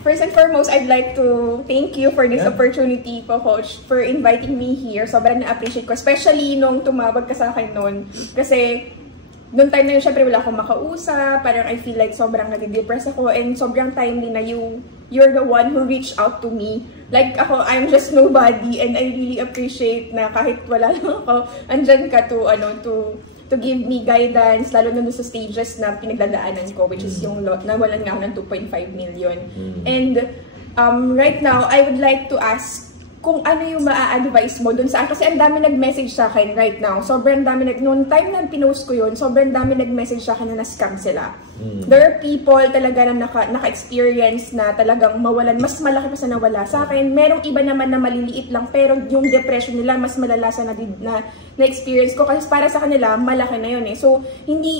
First and foremost, I'd like to thank you for this opportunity po, Coach, for inviting me here. Sobrang na-appreciate ko, especially nung tumawag ka sa akin noon. Kasi, noong time na yun, syempre wala akong makausap. Parang I feel like sobrang nag-depress ako and sobrang timely na you're the one who reached out to me. Like ako, I'm just nobody and I really appreciate na kahit wala lang ako, andyan ka to give me guidance, lalo na sa stages na pinagdadaanan ko, which is yung nawalan nga ako ng 2.5 million. And right now, I would like to ask kung ano yung maa-advise mo dun sa akin. Kasi ang dami nag-message sa akin right now. Sobrang dami noong time na pinost ko yun, sobrang dami nag-message sa akin na na-scam sila. There are people talaga na naka-experience na talagang mawalan, mas malaki pa sa nawala. Sa akin, merong iba naman na maliliit lang, pero yung depression nila mas malala sa na-experience ko. Kasi para sa kanila, malaki na yun eh. So,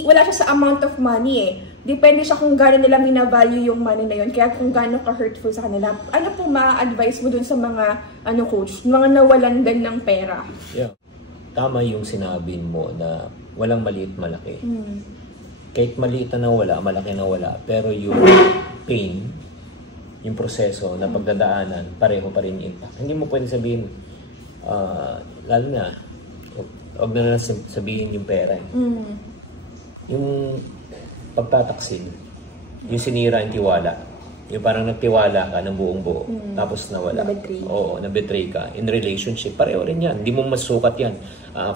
wala siya sa amount of money eh. Depende siya kung gaano nila minavalue yung money na yun. Kaya kung gaano ka-hurtful sa kanila. Ano po ma-advise mo dun sa mga, coach, mga nawalan din ng pera? Yeah. Tama yung sinabi mo na walang maliit malaki. Kahit maliit na nawala, malaki na wala. Pero yung pain, yung proseso na pagdadaanan, pareho pa rin yung impact. Hindi mo pwede sabihin, lalo na, huwag na lang sabihin yung pera. Yung pagtataksil, yung sinira yung tiwala, yung parang nagtiwala ka ng buong buo, tapos nawala. Oo, na-betray ka. In relationship, pareho rin yan. Hindi mo masukat yan.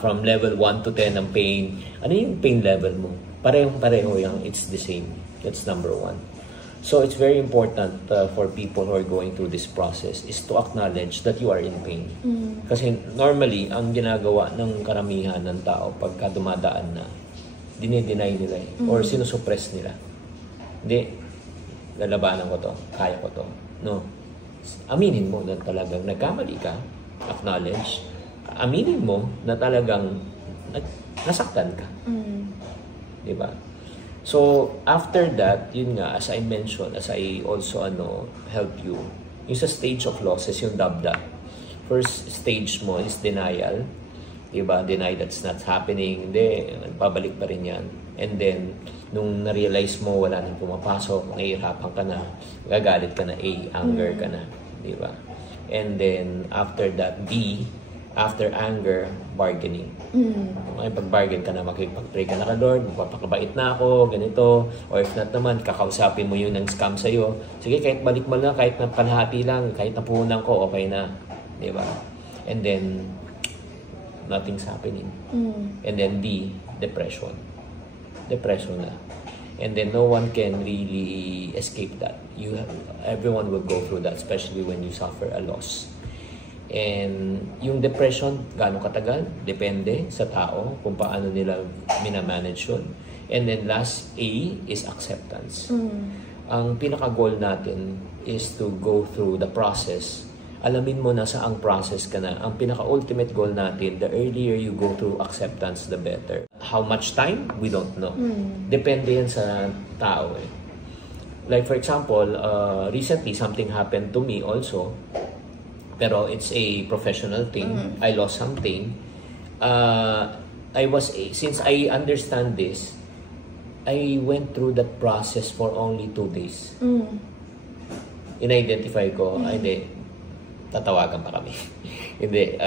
From level 1 to 10 ng pain. Ano yung pain level mo? Parehong-pareho yan. It's the same. That's number 1. So, it's very important for people who are going through this process is to acknowledge that you are in pain. Kasi normally, ang ginagawa ng karamihan ng tao pagka dumadaan na, dinideny nila or sinusuppress nila. Hindi, lalabanan ko to, kaya ko to. No. Aminin mo na talagang nagkamali ka, acknowledge. Aminin mo na talagang nasaktan ka. Diba? So, after that, yun nga, as I mentioned, as I also help you, yung sa stage of losses, yung dabda. First stage mo is denial. Diba? Deny that's not happening. Hindi, pabalik pa rin yan. And then, nung na-realize mo wala nang pumapasok, nahihirapan ka na, gagalit ka na, anger ka na. Diba? And then, after that, B, after anger, bargaining. Pag-bargain ka na, makipag-pray ka na ka, Lord, magpapakabait na ako, ganito. Or if not naman, kakausapin mo yung nang-scam sa'yo. Sige, kahit balik mo lang, kahit na panhati lang, kahit napunan ko, okay na. Diba? And then, nothing's happening. And then D, depression. Depression na. And then no one can really escape that. Everyone will go through that, especially when you suffer a loss. And yung depression, gaano katagal? Depende sa tao kung paano nila minamanage yun. And then last, A, is acceptance. Ang pinaka-goal natin is to go through the process. Alamin mo na sa ang process ka na. Ang pinaka-ultimate goal natin, the earlier you go through acceptance, the better. How much time? We don't know. Depende yan sa tao eh. Like for example, recently something happened to me also. Pero it's a professional thing. I lost something. Since I understand this, I went through that process for only 2 days. In-identify ko, hindi, tatawagan pa kami. Hindi,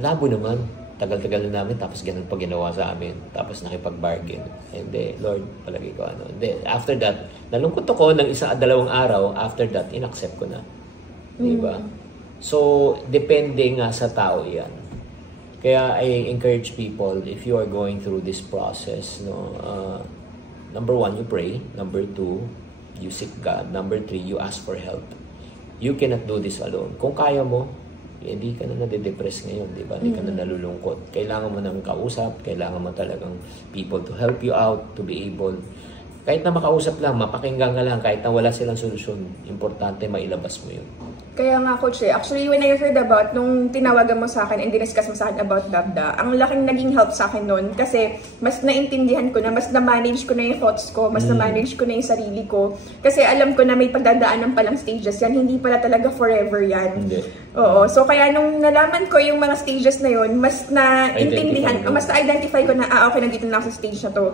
labo naman. Tagal-tagal na namin, tapos ganun pa ginawa sa amin. Tapos nakipag-bargain. Hindi, Lord, palagi ko Hindi, after that, nalungkot ako ng 1-2 araw. After that, inaccept ko na. Diba? So, depende nga sa tao yan. Kaya I encourage people, if you are going through this process, number 1, you pray. Number 2, you seek God. Number 3, you ask for help. You cannot do this alone. Kung kaya mo, hindi ka na nade-depress ngayon, di ba? Hindi ka na nalulungkot. Kailangan mo ng kausap, kailangan mo talagang people to help you out, to be able, kahit na makausap lang, mapakinggan ka lang, kahit na wala silang solusyon, importante mailabas mo yun. Kaya nga, Coach, actually, when I heard about, nung tinawagan mo sa akin and diniscuss mo sa akin about Dabda, ang laking naging help sa akin noon kasi mas naintindihan ko na, mas na-manage ko na yung thoughts ko, mas na-manage ko na yung sarili ko. Kasi alam ko na may pagdadaanan palang stages yan, hindi pala talaga forever yan. Oo. So, kaya nung nalaman ko yung mga stages na yun, mas na-intindihan, mas na-identify ko na, okay, nandito na ako sa stage na to.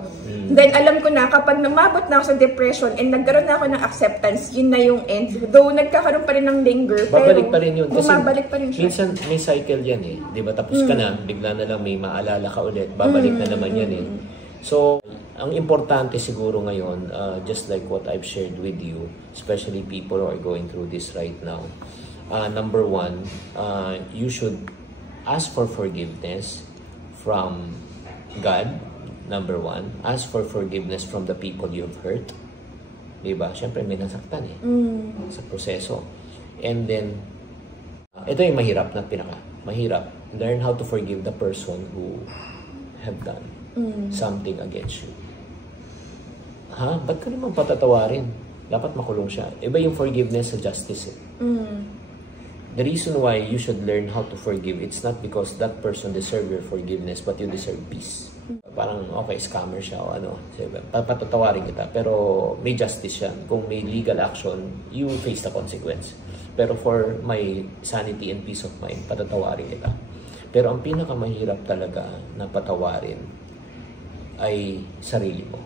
Then, alam ko na, kapag namabot na ako sa depression and nagkaroon na ako ng acceptance, yun na yung end. Though, nagkakaroon pa rin ng linger, babalik pa rin yun. Kasi bumabalik pa rin siya. Minsan, may cycle yan eh. Di ba? Tapos ka na, bigla na lang may maalala ka ulit. Babalik na naman yan eh. So, ang importante siguro ngayon, just like what I've shared with you, especially people who are going through this right now, number one, you should ask for forgiveness from God. Number one, ask for forgiveness from the people you've hurt. Diba? Siyempre may nasaktan eh. Sa proseso. And then, ito yung mahirap na mahirap. Learn how to forgive the person who have done something against you. Ba't ka naman patatawarin? Dapat makulong siya. Iba yung forgiveness sa justice eh. The reason why you should learn how to forgive, it's not because that person deserves your forgiveness, but you deserve peace. Parang, okay, scammer siya o ano, patatawarin kita. Pero may justice siya. Kung may legal action, you face the consequence. Pero for my sanity and peace of mind, patatawarin kita. Pero ang pinakamahirap talaga na patawarin ay sarili mo.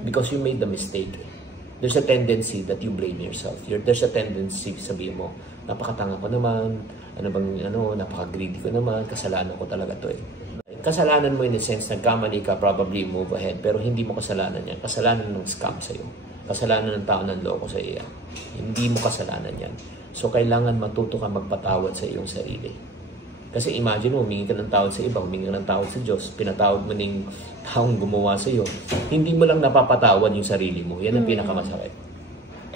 Because you made the mistake. There's a tendency that you blame yourself. There's a tendency, sabihin mo, napakatanga ko naman, napaka-greedy ko naman, kasalanan ko talaga to eh. Kasalanan mo in the sense, nagkamali ka, probably move ahead, pero hindi mo kasalanan yan. Kasalanan ng scam sa'yo. Kasalanan ng tao ng loko sa iyo. Hindi mo kasalanan yan. So, kailangan matuto ka magpatawad sa iyong sarili. Kasi imagine mo, humingi ka ng tawad sa iba, humingi ka ng tawad sa Diyos, pinatawad mo ng taong gumawa sa iyo. Hindi mo lang napapatawad yung sarili mo. Yan ang pinakamasakit.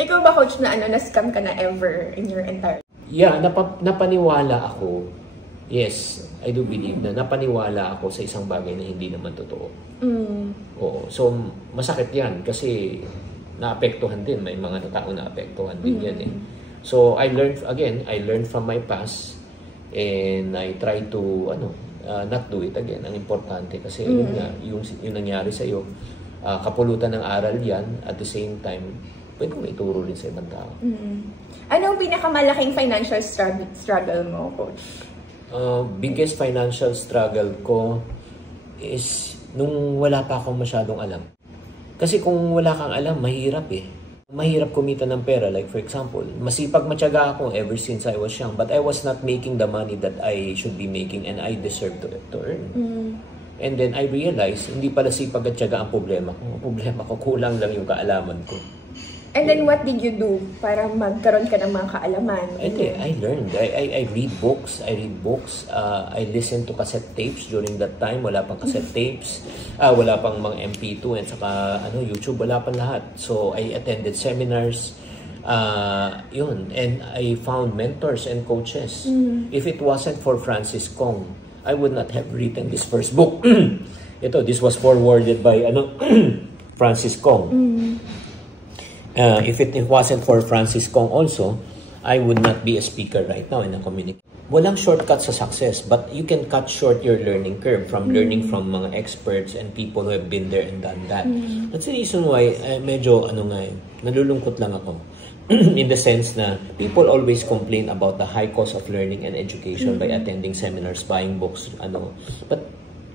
Ikaw ba, Coach, na-scam ka na ever in your entire life? Yeah, napaniwala ako. Yes, I do believe na napaniwala ako sa isang bagay na hindi naman totoo. Oo. So, masakit yan kasi naapektuhan din. May mga tao naapektuhan din yan eh. So, I learned from my past and I try to, not do it again. Ang importante kasi yun nga, yung nangyari sa iyo, kapulutan ng aral yan, at the same time, pwede mo ituro rin sa ibang tao. Ano ang pinakamalaking financial struggle mo, Coach? Biggest financial struggle ko is nung wala pa akong masyadong alam. Kasi kung wala kang alam, mahirap eh. Mahirap kumita ng pera. Like for example, masipag matyaga ako ever since I was young, but I was not making the money that I should be making and I deserve to earn. And then I realized, hindi pala sipag at tiyaga ang problema ko. Ang problema ko, kulang lang yung kaalaman ko. And then what did you do para magkaroon ka ng mga kaalaman? I learned. I read books. I listen to cassette tapes during that time. Wala pang cassette tapes. Wala pang mga MP2 and saka YouTube. Wala pang lahat. So I attended seminars. Yun. And I found mentors and coaches. If it wasn't for Francis Kong, I would not have written this first book. This was forwarded by Francis Kong. If it wasn't for Francis Kong also, I would not be a speaker right now in a community. Walang shortcut sa success, but you can cut short your learning curve from learning from mga experts and people who have been there and done that. That's the reason why medyo nalulungkot lang ako. In the sense na people always complain about the high cost of learning and education by attending seminars, buying books, But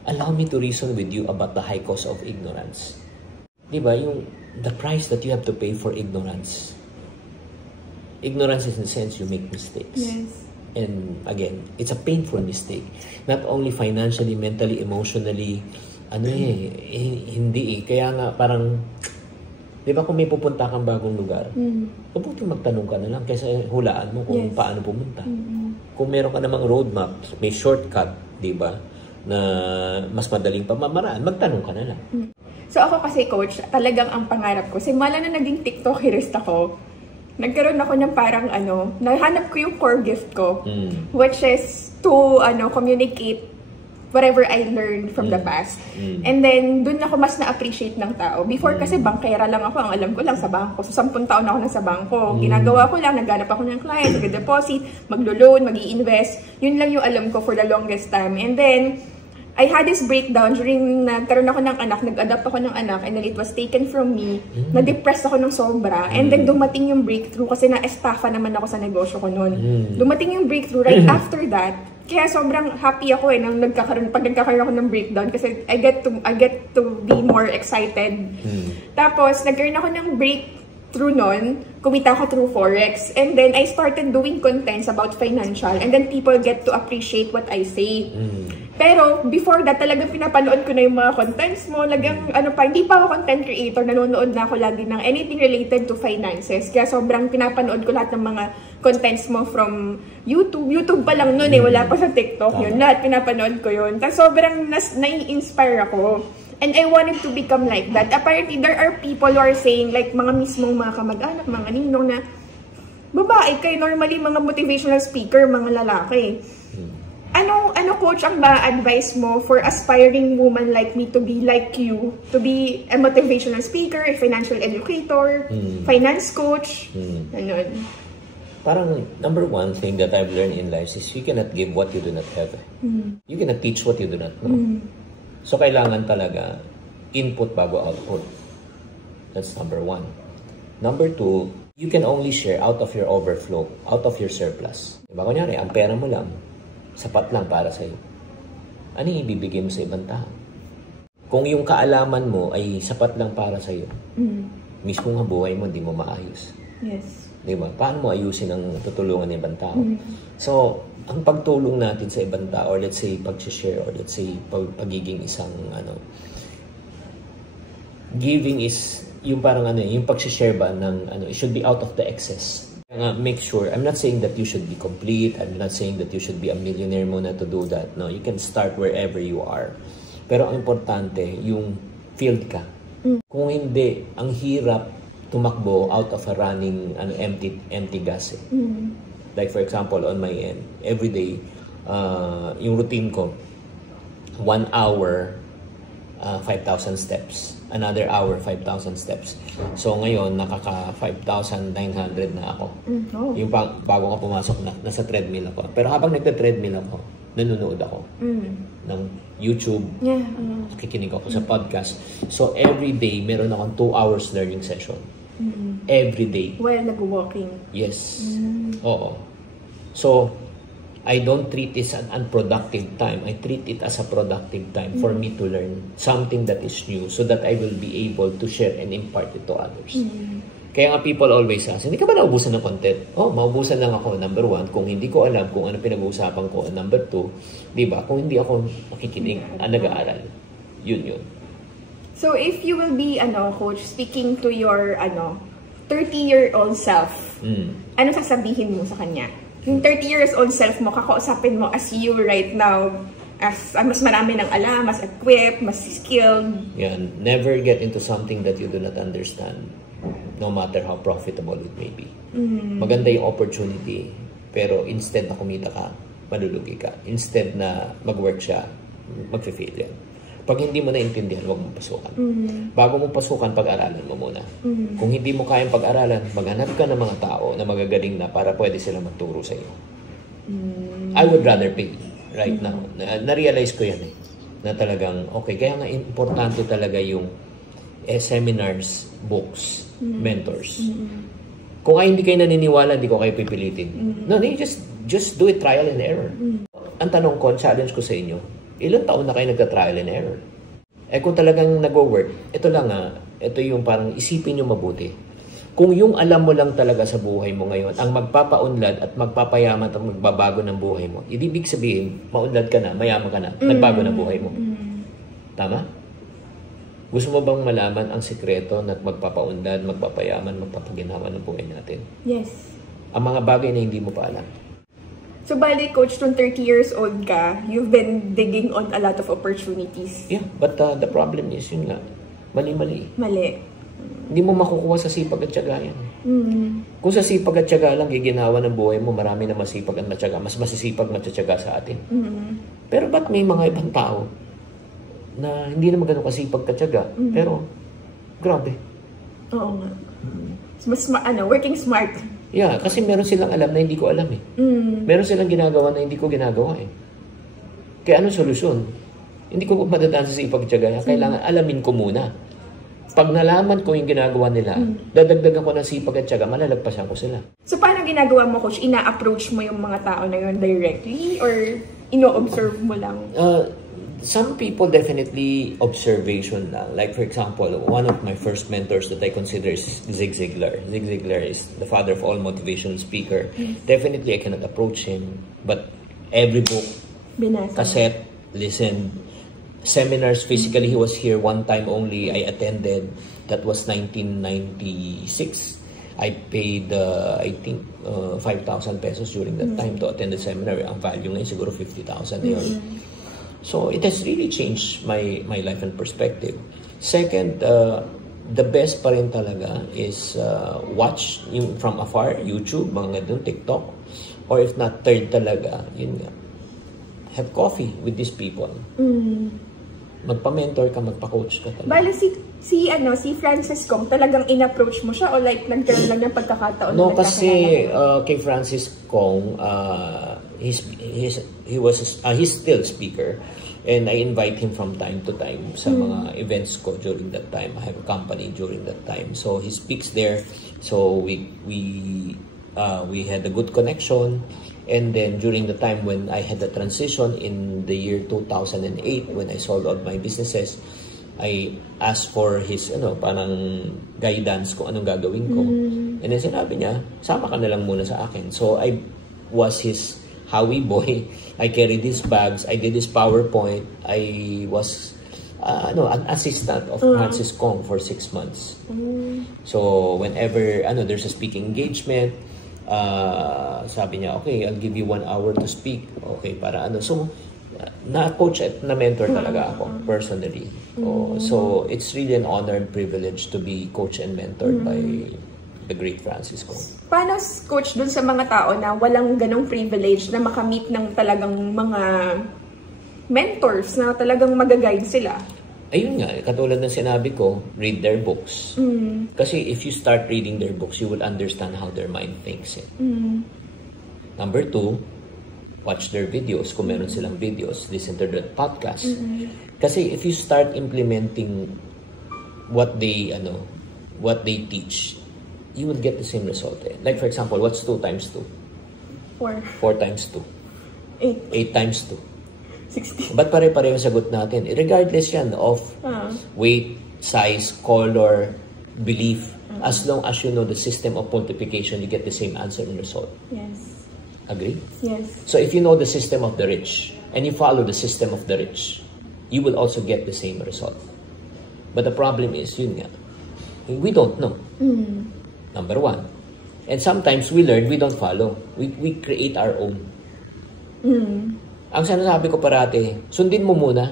allow me to reason with you about the high cost of ignorance. Diba, the price that you have to pay for ignorance. Ignorance is in the sense you make mistakes. Yes. And again, it's a painful mistake. Not only financially, mentally, emotionally, hindi eh. Kaya nga parang, di ba kung may pupunta kang bagong lugar, mabuti magtanong ka na lang kaysa hulaan mo kung paano pumunta. Kung meron ka namang roadmap, may shortcut, di ba, na mas madaling pamamaraan, magtanong ka na lang. So ako kasi, Coach, talagang ang pangarap ko, simula na naging TikTokerist ako, nagkaroon ako ng parang nahanap ko yung core gift ko, which is to communicate whatever I learned from the past. And then, dun ako mas na-appreciate ng tao. Before kasi bankera lang ako, ang alam ko lang sa bangko. So, 10 taon ako nasa bangko. Ginagawa ko lang, naghanap ako ng client, mag-deposit, maglo-loan, mag-i-invest. Yun lang yung alam ko for the longest time. And then, I had this breakdown during nagkaroon ako ng anak, nag-adopt ako ng anak, and then it was taken from me. Na-depress ako ng sobra. And then dumating yung breakthrough kasi na-estafa naman ako sa negosyo ko noon. Dumating yung breakthrough right after that. Kaya sobrang happy ako nang pag nagkakaroon ako ng breakdown kasi I get to be more excited. Tapos nagkaroon ako ng breakthrough noon, kumita ako through Forex. And then I started doing contents about financial, and then people get to appreciate what I say. Pero before that, talagang pinapanood ko na yung mga contents mo. Hindi pa ako content creator, nanonood na ako lagi ng anything related to finances. Kaya sobrang pinapanood ko lahat ng mga contents mo from YouTube. YouTube pa lang noon wala pa sa TikTok yun. Lahat pinapanood ko yun. Tapos sobrang nai-inspire ako. And I wanted to become like that. Apparently, there are people who are saying, like mga mismong mga kamag-anak, mga ninong na, babae kayo, normally mga motivational speaker, mga lalaki. Ano coach ang ma-advise mo for aspiring woman like me to be like you, to be a motivational speaker, a financial educator, finance coach, ganun. Parang number one thing that I've learned in life is you cannot give what you do not have. You cannot teach what you do not know. So kailangan talaga input bago output. That's number one. Number two, you can only share out of your overflow, out of your surplus. Diba? Kunyari, ang pera mo lang, sapat lang para sa'yo. Ano yung ibibigay mo sa ibang tao? Kung yung kaalaman mo ay sapat lang para sa'yo, mismo nga buhay mo, hindi mo maayos. Yes. Diba? Paano mo ayusin ang tutulungan ng ibang tao? So, ang pagtulong natin sa ibang tao, or let's say, pag-share, or let's say, pagiging isang, giving is, yung parang yung pag-share ba ng, it should be out of the excess. Make sure, I'm not saying that you should be complete, I'm not saying that you should be a millionaire muna to do that. No, you can start wherever you are. Pero ang importante, yung field ka. Kung hindi, ang hirap tumakbo out of a running empty gas. Like for example, on my end, every day, yung routine ko, 1 hour, 5,000 steps. Another hour, 5,000 steps. So ngayon, nakaka 5,900 na ako. Yung bago ka pumasok na, nasa treadmill ako. Pero habang nagta-treadmill ako, nanonood ako ng YouTube, nakikinig ako sa podcast. So every day, meron akong 2 hours learning session. Every day. While nag-walking. Yes. Oo. So, I don't treat this as an unproductive time. I treat it as a productive time for me to learn something that is new so that I will be able to share and impart it to others. Kaya nga people always ask, hindi ka ba naubusan ng content? Oh, maubusan lang ako, number one, kung hindi ko alam kung ano pinag-uusapan ko, number two, di ba? Kung hindi ako makikinig, nag-aaral, yun. So if you will be, coach, speaking to your, 30-year-old self, ano sasabihin mo sa kanya? Yung 30 years old self mo, kakausapin mo as you right now, as mas marami ng alam, mas equipped, mas skilled. Yeah, never get into something that you do not understand, no matter how profitable it may be. Maganda yung opportunity, pero instead na kumita ka, malulugi ka. Instead na mag-work siya, mag-fail yan. Pag hindi mo naintindihan, huwag mong pasukan. Bago mong pasukan, pag-aralan mo muna. Kung hindi mo kayang pag-aralan, maghanap ka ng mga tao na magagaling na para pwede sila magturo sa iyo. I would rather pay right now. Na-realize ko yan na talagang, okay, kaya nga importante talaga yung seminars, books, mentors. Kung hindi kayo naniniwala, hindi ko kayo pipilitin. No, just do it trial and error. Ang tanong ko, challenge ko sa inyo, ilang taon na kayo nagka-trial and error? Kung talagang nag-work, ito yung parang isipin nyo mabuti. Kung yung alam mo lang talaga sa buhay mo ngayon, ang magpapaunlad at magpapayaman at magbabago ng buhay mo, ibig sabihin, maunlad ka na, mayaman ka na, nagbago na buhay mo. Tama? Gusto mo bang malaman ang sikreto na magpapaunlad, magpapayaman, magpapaginawa ng buhay natin? Yes. Ang mga bagay na hindi mo pa alam. So, bali, coach, kung 30 years old ka, you've been digging on a lot of opportunities. Yeah, but the problem is, yun nga, mali-mali. Mali. Hindi mo makukuha sa sipag at tiyaga yan. Kung sa sipag at tiyaga lang, giginawa ng buhay mo, marami na masipag at matyaga, mas masisipag matyaga sa atin. Pero ba't may mga ibang tao na hindi naman ganun kasipag at tiyaga, pero grabe. Oo nga. Mas working smart. Yeah, kasi meron silang alam na hindi ko alam eh. Meron silang ginagawa na hindi ko ginagawa eh. Kaya anong solusyon? Hindi ko madadaan sa sipag-tiyaga. Kailangan alamin ko muna. Pag nalaman ko yung ginagawa nila, dadagdagan ko ng sipag at tiyaga, malalagpasan ko sila. So, paano ginagawa mo, Coach? Ina-approach mo yung mga tao na yun directly or ino-observe mo lang? Some people definitely observation lang. Like for example, one of my first mentors that I consider is Zig Ziglar. Zig Ziglar is the father of all motivational speaker. Definitely I cannot approach him, but every book, cassette, listen, seminars, physically he was here one time only. I attended. That was 1996. I paid, I think, 5,000 pesos during that time to attend the seminar. Ang value ngayon siguro 50,000 yun. So it has really changed my life and perspective. Second, the best pa rin talaga is watch yung from afar, YouTube, mga ganun, TikTok. Or if not, third talaga, yun nga. Have coffee with these people. Magpa-mentor ka, magpa-coach ka talaga. Bale, si Francis Kong, talagang in-approach mo siya o like nagkaroon lang ng pagkakataon? No, kasi kay Francis Kong, he's still speaker. And I invite him from time to time sa mga events ko during that time. I have a company during that time. So he speaks there. So we had a good connection. And then during the time when I had the transition in the year 2008, when I sold all my businesses, I asked for his parang guidance kung anong gagawin ko. And then sinabi niya, sama ka na lang muna sa akin. So I was his Howie boy. I carried his bags. I did his PowerPoint. I was an assistant of Francis Kong for 6 months. So whenever there's a speaking engagement, sabi niya, okay, I'll give you 1 hour to speak. Okay, para So, na-coach at na-mentor talaga ako, personally. So, it's really an honor and privilege to be coached and mentored by the great Francis Kong. Paano, Coach, dun sa mga tao na walang ganong privilege na makamit ng talagang mga mentors na talagang mag-guide sila? Ayun nga, katulad ng sinabi ko, read their books. Kasi if you start reading their books, you will understand how their mind thinks. Number 2, watch their videos. Kung meron silang videos, listen to their podcast. Kasi if you start implementing what they teach, you will get the same result. Like for example, what's 2 times 2? 4. 4 times 2. 8 times 2. 60. Ba't pare-pareho sagot natin? Regardless yan of weight, size, color, belief. As long as you know the system of multiplication, you get the same answer and result. Yes. Agree? Yes. So if you know the system of the rich, and you follow the system of the rich, you will also get the same result. But the problem is, yun nga, we don't know. Number 1. And sometimes we learn, we don't follow. We create our own. Ang sinasabi ko parati, sundin mo muna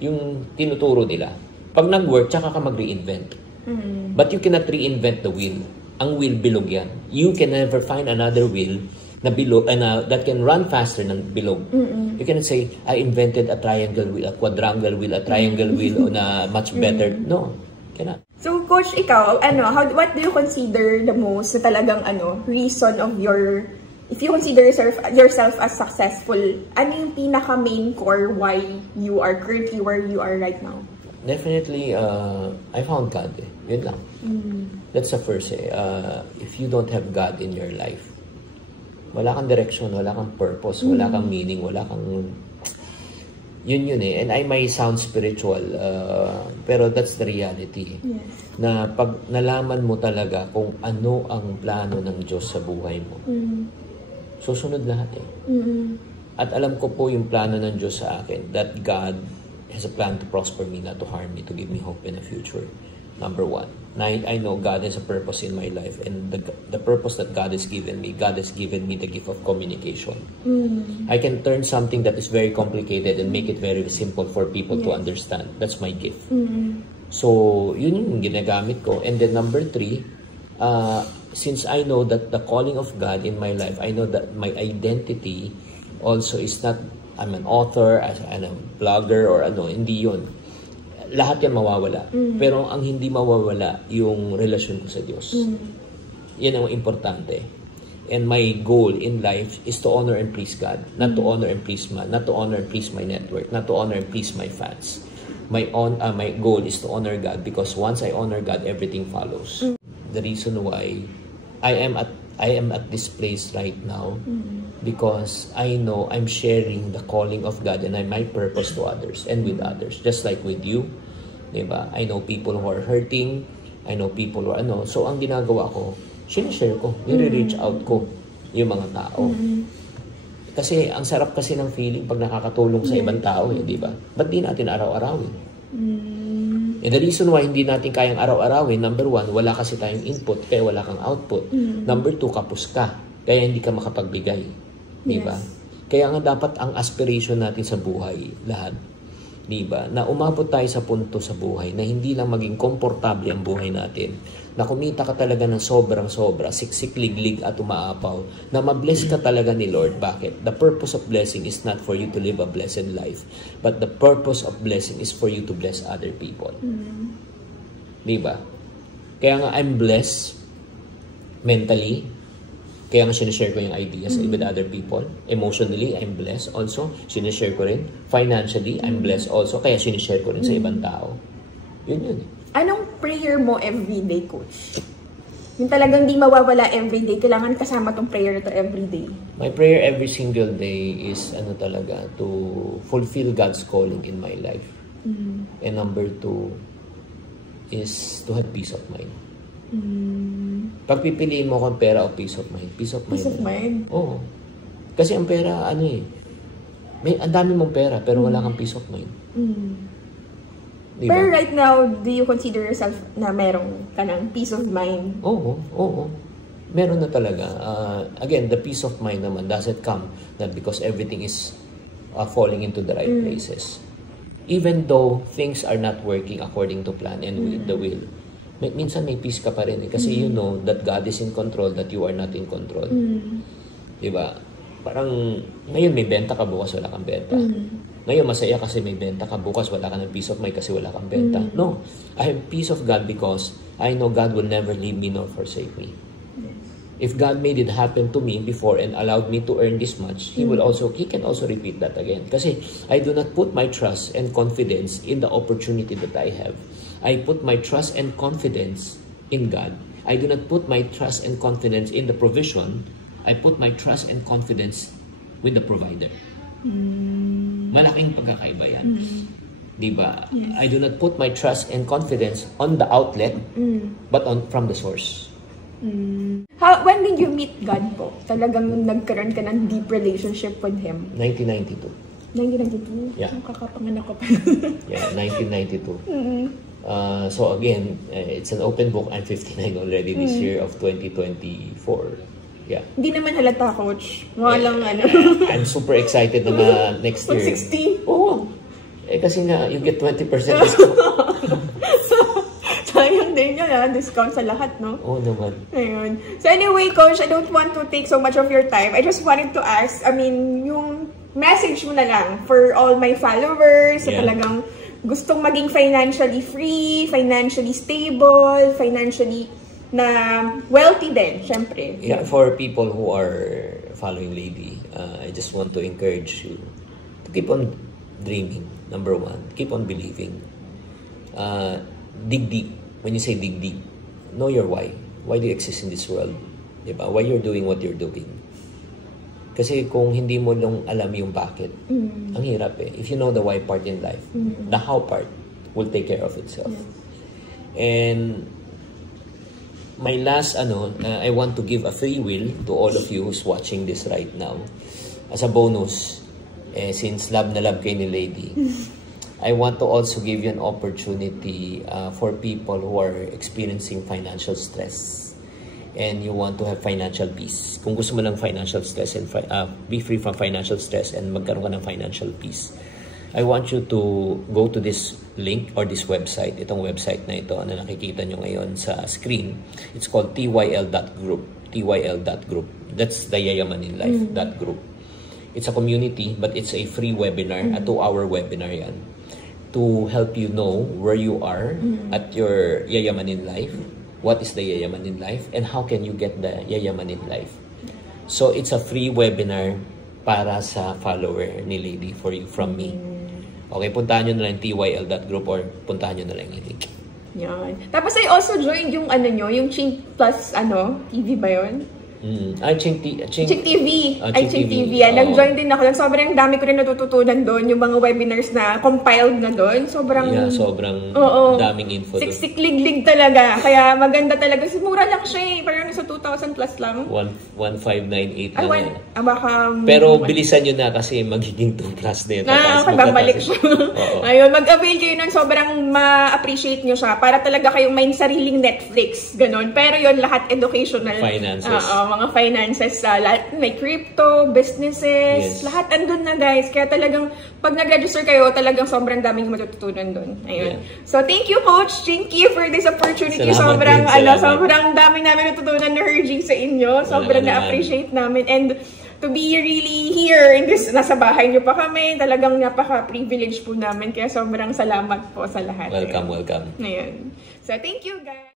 yung tinuturo nila. Pag nag-work, tsaka ka mag-reinvent. But you cannot reinvent the wheel. Ang wheel, bilog yan. You can never find another wheel na bilog, that can run faster ng bilog. You cannot say, I invented a triangle wheel, a quadrangle wheel, a triangle wheel na much better. No, cannot. So, Coach, ikaw, what do you consider the most na talagang reason of your... If you consider yourself as successful, ano yung pinaka-main core why you are currently where you are right now? Definitely, I found God. Yun lang. That's the first. If you don't have God in your life, wala kang direction, wala kang purpose, wala kang meaning, wala kang... Yun And I may sound spiritual, pero that's the reality. Yes. Na pag nalaman mo talaga kung ano ang plano ng Diyos sa buhay mo, susunod lahat At alam ko po yung plano ng Diyos sa akin, that God has a plan to prosper me, not to harm me, to give me hope in the future. Number 1. I know God has a purpose in my life, and the purpose that God has given me the gift of communication. I can turn something that is very complicated and make it very simple for people to understand. That's my gift. So, yun yung ginagamit ko. And then number 3, since I know that the calling of God in my life, I know that my identity also is not, I'm an author, I'm a blogger, or hindi yun. Lahat yan mawawala. Pero ang hindi mawawala, yung relasyon ko sa Diyos. Yan ang importante. and my goal in life is to honor and please God, not to honor and please man, not to honor and please my network, not to honor and please my fans. My goal is to honor God, because once I honor God, everything follows. The reason why I am at this place right now, because I know I'm sharing the calling of God and my purpose to others and with others, just like with you, diba? I know people who are hurting, I know people who are so ang ginagawa ko, sinishare ko, nire-reach out ko yung mga tao. Kasi ang sarap kasi ng feeling pag nakakatulong sa ibang tao, di ba? Ba't di natin araw-arawin? And the reason why hindi natin kayang araw-arawin, number 1, wala kasi tayong input, kaya wala kang output. Number 2, kapos ka, kaya hindi ka makapagbigay. Di ba? Kaya nga dapat ang aspiration natin sa buhay, lahat, di ba? Na umabot tayo sa punto sa buhay na hindi lang maging komportable ang buhay natin, na kumita ka talaga ng sobrang-sobra, siksik-liglig at umaapaw, na mabless ka talaga ni Lord. Bakit? The purpose of blessing is not for you to live a blessed life, but the purpose of blessing is for you to bless other people. Diba? Kaya nga I'm blessed mentally, kaya nga sinishare ko yung ideas with other people. Emotionally, I'm blessed also, sinishare ko rin. Financially, I'm blessed also, kaya sinishare ko rin sa ibang tao. Yun. Anong prayer mo everyday, Coach? Yung talagang di mawawala everyday, kailangan kasama tong prayer na to everyday. My prayer every single day is talaga to fulfill God's calling in my life. And number 2 is to have peace of mind. Pag pipiliin mo kung pera o peace of mind, peace of mind. Peace of mind? Oo. Kasi ang pera, ang dami mong pera, pero wala kang peace of mind. Diba? Pero right now, do you consider yourself na merong ka ng peace of mind? Oo. Meron na talaga. Again, the peace of mind naman doesn't come not because everything is falling into the right places. Even though things are not working according to plan and with the will, minsan may peace ka pa rin. Kasi you know that God is in control, that you are not in control. Diba? Parang, ngayon may benta ka, bukas wala kang benta. Ngayon masaya kasi may benta ka, bukas wala ka ng peace of mind kasi wala kang benta. No, I have peace of God because I know God will never leave me nor forsake me. If God made it happen to me before and allowed me to earn this much, He can also repeat that again. Kasi I do not put my trust and confidence in the opportunity that I have. I put my trust and confidence in God. I do not put my trust and confidence in the provision. I put my trust and confidence with the provider. Malaking pagkakaiba yan. Diba? Yes. I do not put my trust and confidence on the outlet, but from the source. When did you meet God po? Talagang nagkaroon ka ng deep relationship with Him? 1992. 1992? Yeah. Kakapanganak ko pa. Yeah, 1992. So again, it's an open book. I'm 59 already this year of 2024. Yeah. Hindi naman halata, Coach. Walang I'm super excited na next year. 60? Oo. Kasi nga, you get 20% discount. Sayang din yun, discount sa lahat, no? Oo naman. Ayun. So anyway, Coach, I don't want to take so much of your time. I just wanted to ask, yung message mo na lang for all my followers, sa talagang gustong maging financially free, financially stable, financially na wealthy din, syempre. Yeah, for people who are following Lady, I just want to encourage you to keep on dreaming, number 1. Keep on believing. Dig deep. When you say dig deep, know your why. Why do you exist in this world? Diba? Why you're doing what you're doing. Kasi kung hindi mo lang alam yung bakit, ang hirap eh. If you know the why part in life, the how part will take care of itself. And my last, I want to give a free will to all of you who's watching this right now. As a bonus, since love na love kayo ni Lady, I want to also give you an opportunity for people who are experiencing financial stress and you want to have financial peace. Kung gusto mo ng financial stress and be free from financial stress and magkaroon ka ng financial peace, I want you to go to this link or this website, itong website na ito na nakikita nyo ngayon sa screen. It's called tyl.group. tyl.group. That's the Yayamanin Life group. It's a community, but it's a free webinar, a 2-hour webinar yan, to help you know where you are at your Yayamanin Life, what is the Yayamanin Life, and how can you get the Yayamanin Life. So, it's a free webinar para sa follower ni Lady for you from me. Okay, puntahan nyo na lang tyl.group or puntahan nyo na lang yung link. Yan. Tapos I also joined yung yung Chink Plus TV ba yun? Chink TV. Chink TV. Nag-join din ako. Sobrang dami ko rin natututunan doon. Yung mga webinars na compiled na doon. Sobrang daming info doon. Siksik-liglig talaga. Kaya maganda talaga. Mura lang siya eh. Parang nasa 2,000 plus lang. 1,598 na. Pero bilisan nyo na kasi magiging 2 plus na yun. Babalik siya. Ayun, mag-avail kayo nun. Sobrang ma-appreciate nyo siya. Para talaga kayong may sariling Netflix. Ganon. Pero yun, lahat educational. Finances. Mga finances, may crypto, businesses, lahat andun na guys. Kaya talagang, pag nag-register kayo, talagang sobrang daming matututunan dun. Ayun. Yeah. So, thank you Coach Chinky for this opportunity. Sobrang daming namin natutunan na Herging sa inyo. Sobrang na-appreciate namin. And to be really here in this, nasa bahay niyo pa kami, talagang napaka-privilege po namin. Kaya sobrang salamat po sa lahat. Welcome. Ayun. So, thank you guys.